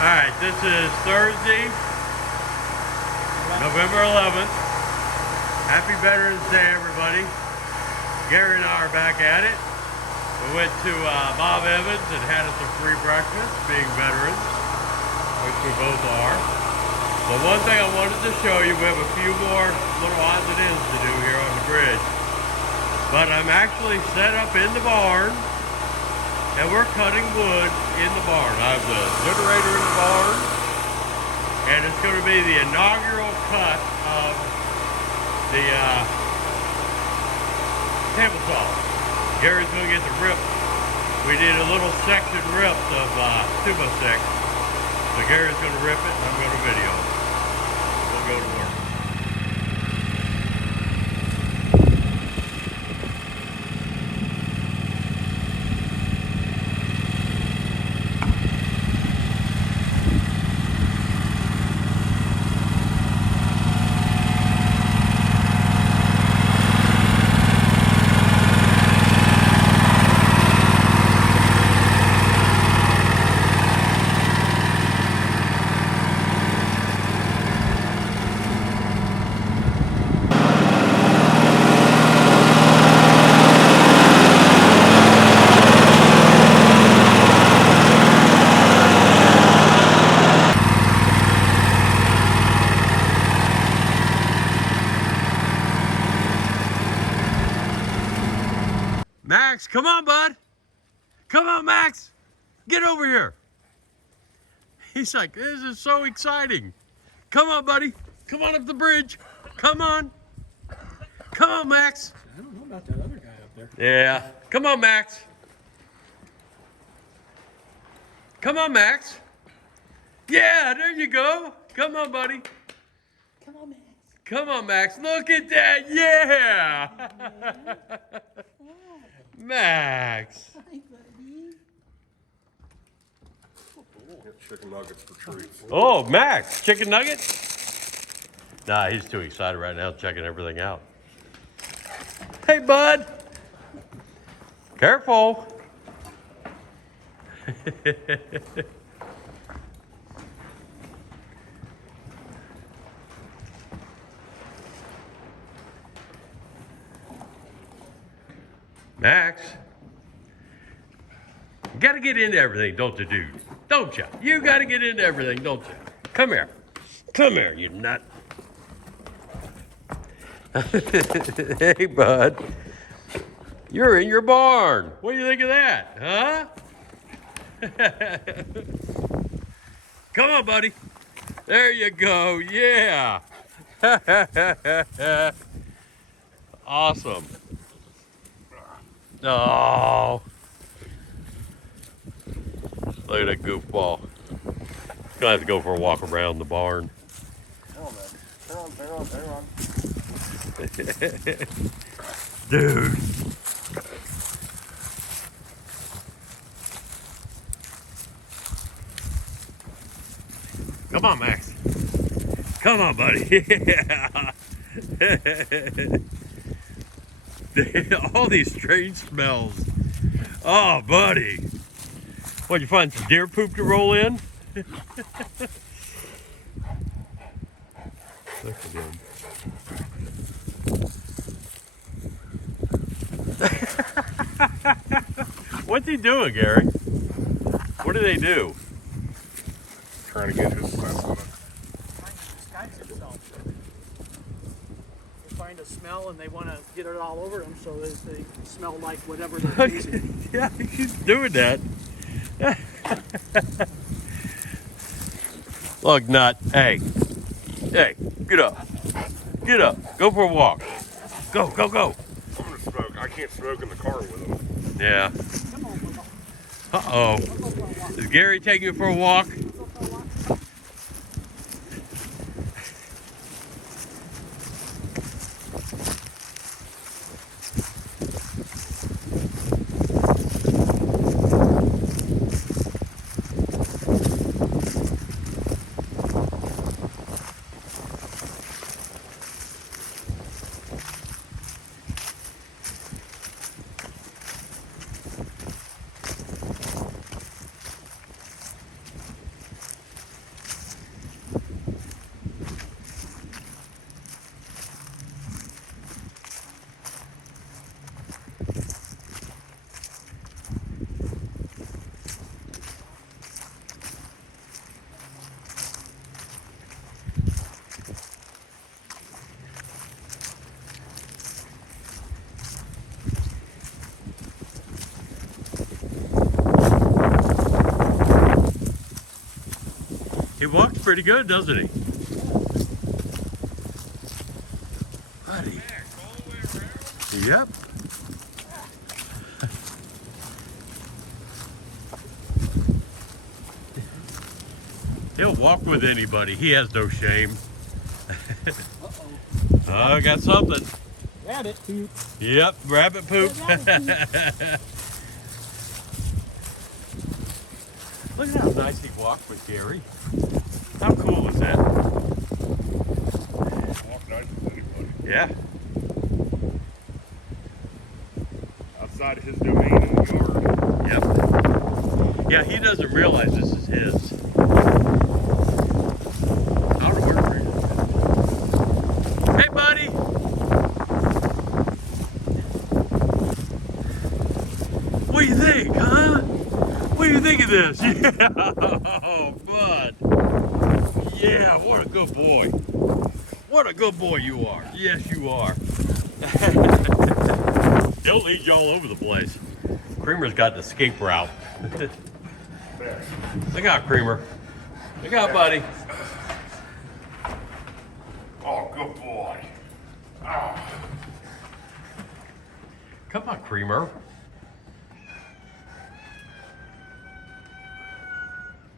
Alright, this is Thursday, November 11th. Happy Veterans Day, everybody. Gary and I are back at it. We went to Bob Evans and had us a free breakfast, being veterans, which we both are. But one thing I wanted to show you, we have a few more little odds and ends to do here on the bridge. But I'm actually set up in the barn, and we're cutting wood in the barn. I have the generator in the barn, and it's going to be the inaugural cut of the table saw. Gary's going to get the rip. We did a little section ripped of 2x6. So Gary's going to rip it, and I'm going to video it. We'll go to work. Max, come on, bud. Come on, Max. Get over here. He's like, this is so exciting. Come on, buddy. Come on up the bridge. Come on. Come on, Max. I don't know about that other guy up there. Yeah. Come on, Max. Come on, Max. Yeah, there you go. Come on, buddy. Come on, Max. Come on, Max. Look at that. Yeah. Max. Hi, buddy. Chicken nuggets for treats. Oh, Max. Chicken nuggets? Nah, he's too excited right now checking everything out. Hey, bud. Careful. Max, you gotta get into everything, don't you, dude? Don't you? You gotta get into everything, don't you? Come here. Come here, you nut. Hey, bud. You're in your barn. What do you think of that, huh? Come on, buddy. There you go. Yeah. Awesome. Oh, look at that goofball. Gonna have to go for a walk around the barn. Come on, man. Hang on. Dude. Come on, Max. Come on, buddy. Yeah. All these strange smells. Oh, buddy. What, you find some deer poop to roll in? That's good. What's he doing, Gary? What do they do? Trying to get his class on it. Trying to disguise himself. They find a smell and they want to get it all over them so that they smell like whatever they're using. Yeah, he's doing that. Look, nut. Hey, get up. Get up. Go for a walk. Go. I'm gonna smoke. I can't smoke in the car with him. Yeah. Come on, Bubba. Uh-oh. Go for a walk. Is Gary taking you for a walk? Go for a walk. He walks pretty good, doesn't he? Buddy. Yep. He'll walk with anybody. He has no shame. Oh, I got something. Rabbit poop. Yep, rabbit poop. Look at how nice he walked with Gary. How cool is that? Walk nice with anybody. Yeah. Outside of his domain in the yard. Yep. Yeah, he doesn't realize this is his. I don't know where Creamer is. Hey, buddy. What do you think, huh? What do you think of this? Yeah. Oh, bud. Yeah, what a good boy. What a good boy you are. Yes, you are. He'll lead you all over the place. Creamer's got the escape route. Look out, Creamer. Look out, buddy. Oh, good boy. Oh. Come on, Creamer.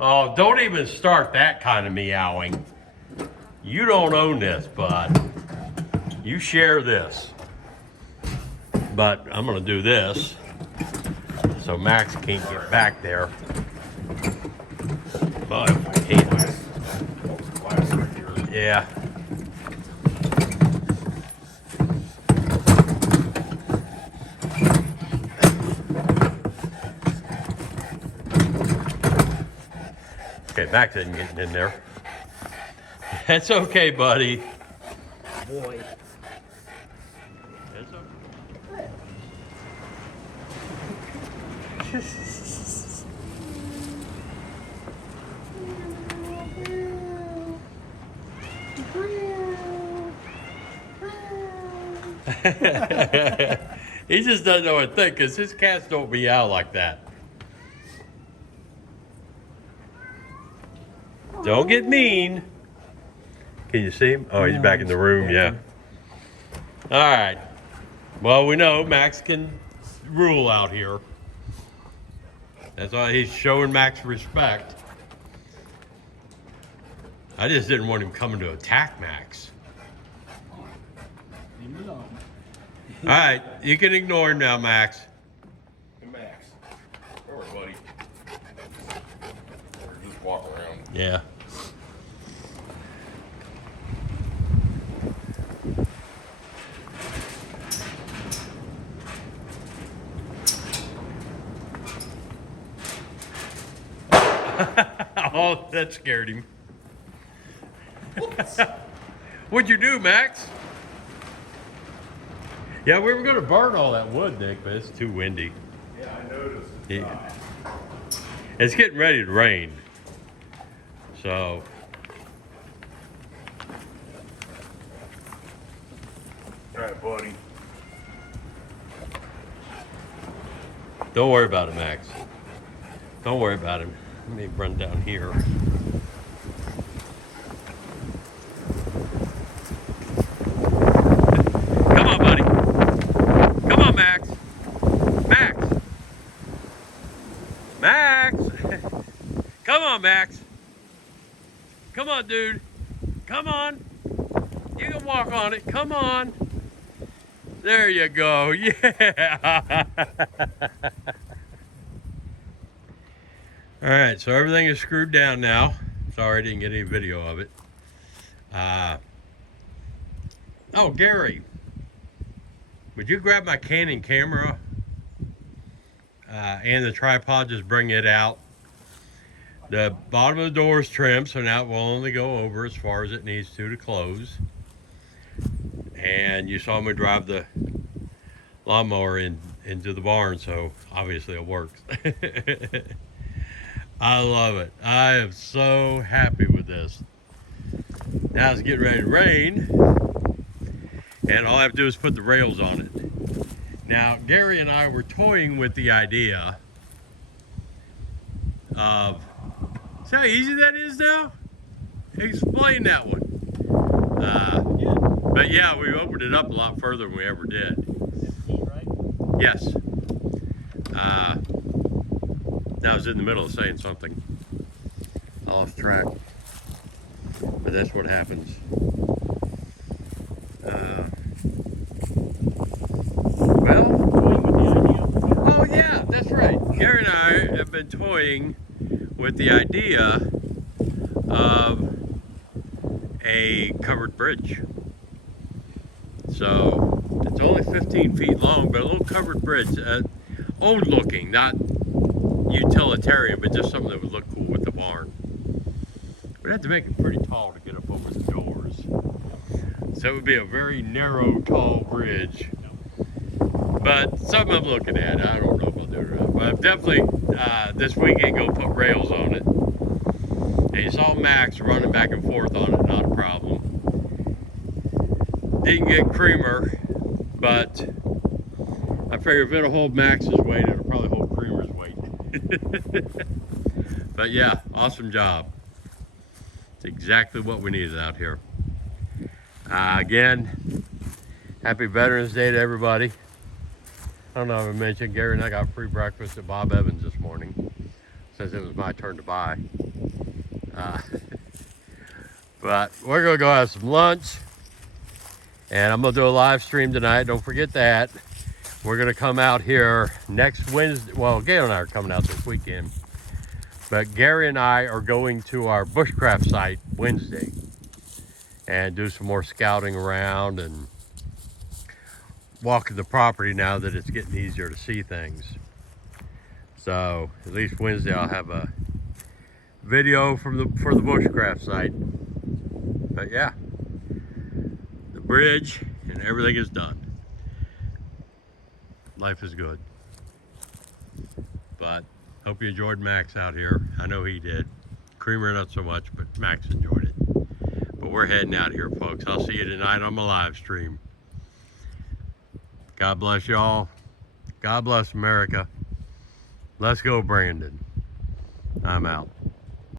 Oh, don't even start that kind of meowing. You don't own this, bud. You share this. But I'm gonna do this so Max can't get back there. But if I can. Yeah. Okay, Max isn't getting in there. That's okay, buddy. Boy. It's okay. He just doesn't know what to think because his cats don't meow like that. Don't get mean. Can you see him? Oh, he's back in the room, yeah. All right. Well, we know Max can rule out here. That's why he's showing Max respect. I just didn't want him coming to attack Max. Leave him alone. All right, you can ignore him now, Max. Hey, Max. Where are buddy? Or just walk around. Yeah. Oh, that scared him. What'd you do, Max? Yeah, we were going to burn all that wood, Nick, but it's too windy. Yeah, I noticed. Yeah. It's getting ready to rain. So. All right, buddy. Don't worry about it, Max. Don't worry about him. Let me run down here. Come on, buddy. Come on, Max. Max. Max. Come on, Max. Come on, dude. Come on. You can walk on it. Come on. There you go. Yeah. All right, so everything is screwed down now. Sorry I didn't get any video of it. Oh, Gary, would you grab my Canon camera and the tripod, just bring it out. The bottom of the door is trimmed, so now it will only go over as far as it needs to close. And you saw me drive the lawnmower into the barn, so obviously it works. I love it. I am so happy with this. Now it's getting ready to rain, and all I have to do is put the rails on it. Now, Gary and I were toying with the idea of, see how easy that is now? explain that one. But yeah, we opened it up a lot further than we ever did. 15, right? Yes. I was in the middle of saying something. I lost track. But that's what happens. Well, oh yeah, that's right. Gary and I have been toying with the idea of a covered bridge. So it's only 15 feet long, but a little covered bridge, old looking, not utilitarian, but just something that would look cool with the barn. We'd have to make it pretty tall to get up over the doors. So it would be a very narrow, tall bridge. But something I'm looking at. I don't know if I'll do it or not. But I'm definitely, this weekend, go put rails on it. And you saw Max running back and forth on it, not a problem. Didn't get Creamer, but I figure if it'll hold Max's weight, it'll probably hold Creamer's weight. But yeah, awesome job. It's exactly what we needed out here. Again, happy Veterans Day to everybody. I don't know if I mentioned, Gary and I got free breakfast at Bob Evans this morning, since it was my turn to buy. But we're gonna go have some lunch, and I'm gonna do a live stream tonight. Don't forget that. We're gonna come out here next Wednesday. Well, Gary and I are coming out this weekend, but Gary and I are going to our bushcraft site Wednesday and do some more scouting around and walking the property now that it's getting easier to see things. So at least Wednesday I'll have a video for the bushcraft site. But yeah, the bridge and everything is done. Life is good. But hope you enjoyed Max out here. I know he did. Creamer not so much, but Max enjoyed it. But we're heading out here, folks. I'll see you tonight on my live stream. God bless y'all. God bless America. Let's go, Brandon. I'm out.